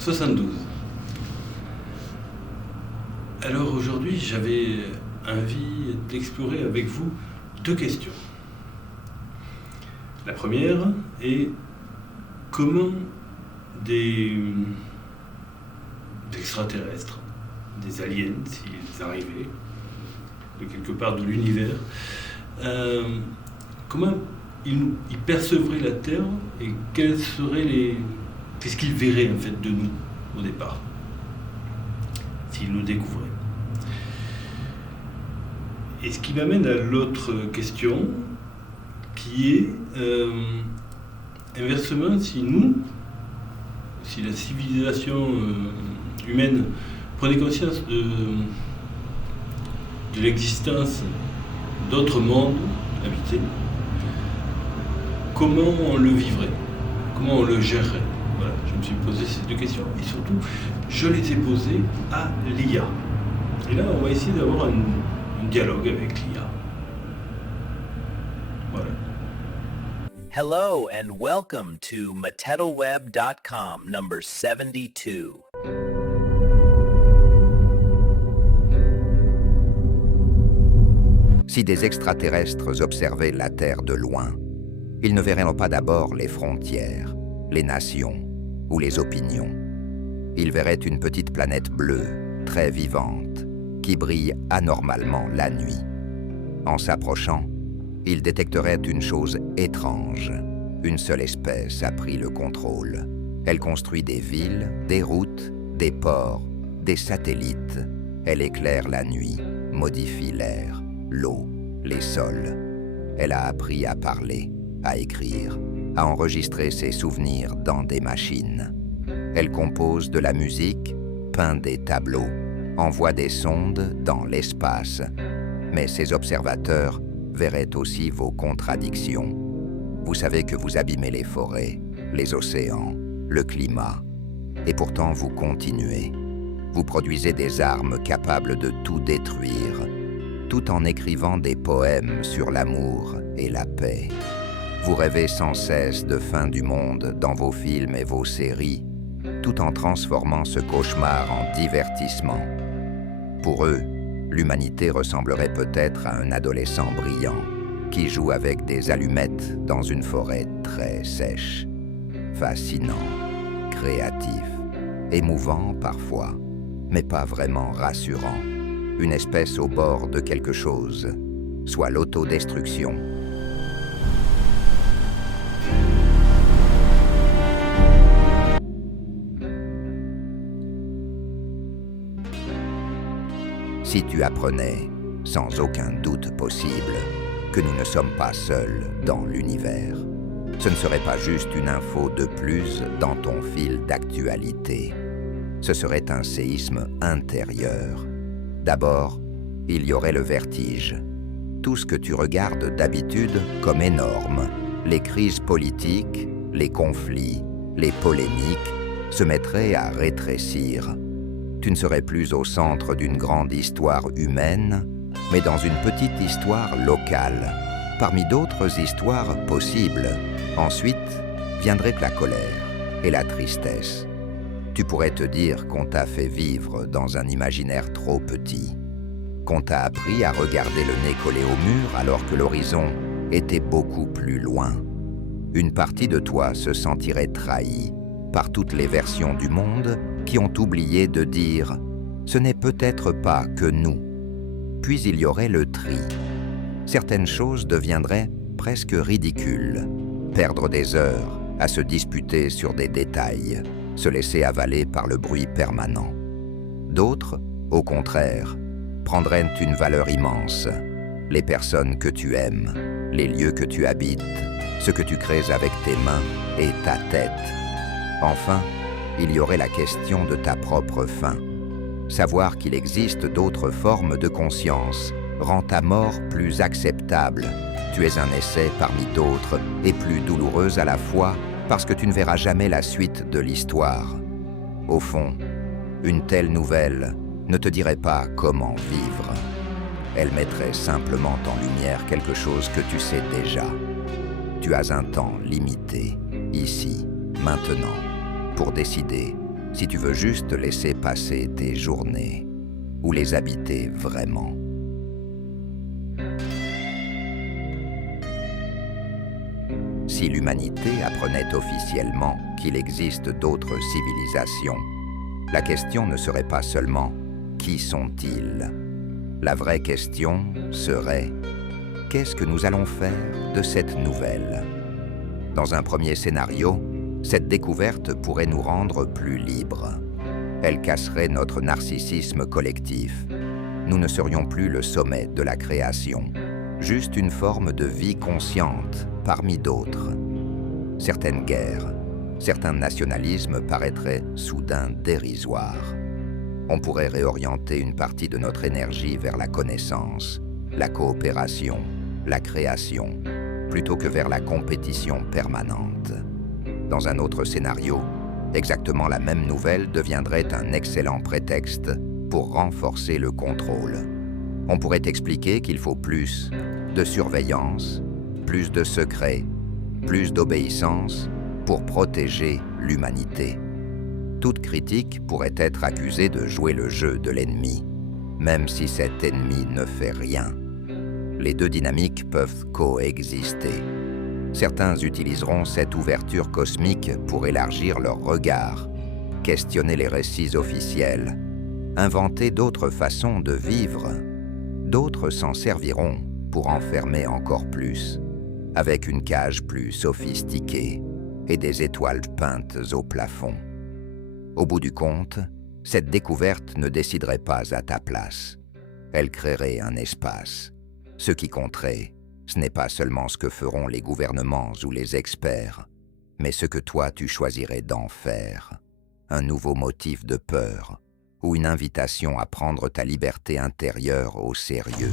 72. Alors aujourd'hui, j'avais envie d'explorer avec vous deux questions. La première est comment des extraterrestres, des aliens, s'ils arrivaient de quelque part de l'univers, comment ils percevraient la Terre et qu'est-ce qu'ils verraient en fait de nous au départ, s'ils nous découvraient. Et ce qui m'amène à l'autre question, qui est inversement, si la civilisation humaine prenait conscience de l'existence d'autres mondes habités, comment on le vivrait, comment on le gérerait. Voilà, je me suis posé ces deux questions et surtout, je les ai posées à l'IA. Et là, on va essayer d'avoir un dialogue avec l'IA. Voilà. Hello and welcome to MatettelWeb.com number 72. Si des extraterrestres observaient la Terre de loin, ils ne verraient pas d'abord les frontières, les nations ou les opinions. Ils verraient une petite planète bleue, très vivante, qui brille anormalement la nuit. En s'approchant, ils détecteraient une chose étrange. Une seule espèce a pris le contrôle. Elle construit des villes, des routes, des ports, des satellites. Elle éclaire la nuit, modifie l'air, l'eau, les sols. Elle a appris à parler, à écrire, à enregistrer ses souvenirs dans des machines. Elle compose de la musique, peint des tableaux, envoie des sondes dans l'espace. Mais ses observateurs verraient aussi vos contradictions. Vous savez que vous abîmez les forêts, les océans, le climat. Et pourtant vous continuez. Vous produisez des armes capables de tout détruire, tout en écrivant des poèmes sur l'amour et la paix. Vous rêvez sans cesse de fin du monde dans vos films et vos séries, tout en transformant ce cauchemar en divertissement. Pour eux, l'humanité ressemblerait peut-être à un adolescent brillant qui joue avec des allumettes dans une forêt très sèche. Fascinant, créatif, émouvant parfois, mais pas vraiment rassurant. Une espèce au bord de quelque chose, soit l'autodestruction. Si tu apprenais, sans aucun doute possible, que nous ne sommes pas seuls dans l'univers, ce ne serait pas juste une info de plus dans ton fil d'actualité. Ce serait un séisme intérieur. D'abord, il y aurait le vertige. Tout ce que tu regardes d'habitude comme énorme, les crises politiques, les conflits, les polémiques, se mettraient à rétrécir. Tu ne serais plus au centre d'une grande histoire humaine, mais dans une petite histoire locale, parmi d'autres histoires possibles. Ensuite, viendrait la colère et la tristesse. Tu pourrais te dire qu'on t'a fait vivre dans un imaginaire trop petit, qu'on t'a appris à regarder le nez collé au mur alors que l'horizon était beaucoup plus loin. Une partie de toi se sentirait trahie par toutes les versions du monde qui ont oublié de dire « ce n'est peut-être pas que nous ». Puis il y aurait le tri. Certaines choses deviendraient presque ridicules. Perdre des heures à se disputer sur des détails, se laisser avaler par le bruit permanent. D'autres, au contraire, prendraient une valeur immense. Les personnes que tu aimes, les lieux que tu habites, ce que tu crées avec tes mains et ta tête. Enfin, il y aurait la question de ta propre fin. Savoir qu'il existe d'autres formes de conscience rend ta mort plus acceptable. Tu es un essai parmi d'autres et plus douloureuse à la fois parce que tu ne verras jamais la suite de l'histoire. Au fond, une telle nouvelle ne te dirait pas comment vivre. Elle mettrait simplement en lumière quelque chose que tu sais déjà. Tu as un temps limité, ici, maintenant, pour décider si tu veux juste laisser passer tes journées ou les habiter vraiment. Si l'humanité apprenait officiellement qu'il existe d'autres civilisations, la question ne serait pas seulement « qui sont-ils » ? La vraie question serait « qu'est-ce que nous allons faire de cette nouvelle ?» Dans un premier scénario, cette découverte pourrait nous rendre plus libres. Elle casserait notre narcissisme collectif. Nous ne serions plus le sommet de la création, juste une forme de vie consciente parmi d'autres. Certaines guerres, certains nationalismes paraîtraient soudain dérisoires. On pourrait réorienter une partie de notre énergie vers la connaissance, la coopération, la création, plutôt que vers la compétition permanente. Dans un autre scénario, exactement la même nouvelle deviendrait un excellent prétexte pour renforcer le contrôle. On pourrait expliquer qu'il faut plus de surveillance, plus de secrets, plus d'obéissance pour protéger l'humanité. Toute critique pourrait être accusée de jouer le jeu de l'ennemi, même si cet ennemi ne fait rien. Les deux dynamiques peuvent coexister. Certains utiliseront cette ouverture cosmique pour élargir leur regard, questionner les récits officiels, inventer d'autres façons de vivre. D'autres s'en serviront pour enfermer encore plus, avec une cage plus sophistiquée et des étoiles peintes au plafond. Au bout du compte, cette découverte ne déciderait pas à ta place. Elle créerait un espace. Ce qui compterait, ce n'est pas seulement ce que feront les gouvernements ou les experts, mais ce que toi tu choisirais d'en faire. Un nouveau motif de peur ou une invitation à prendre ta liberté intérieure au sérieux.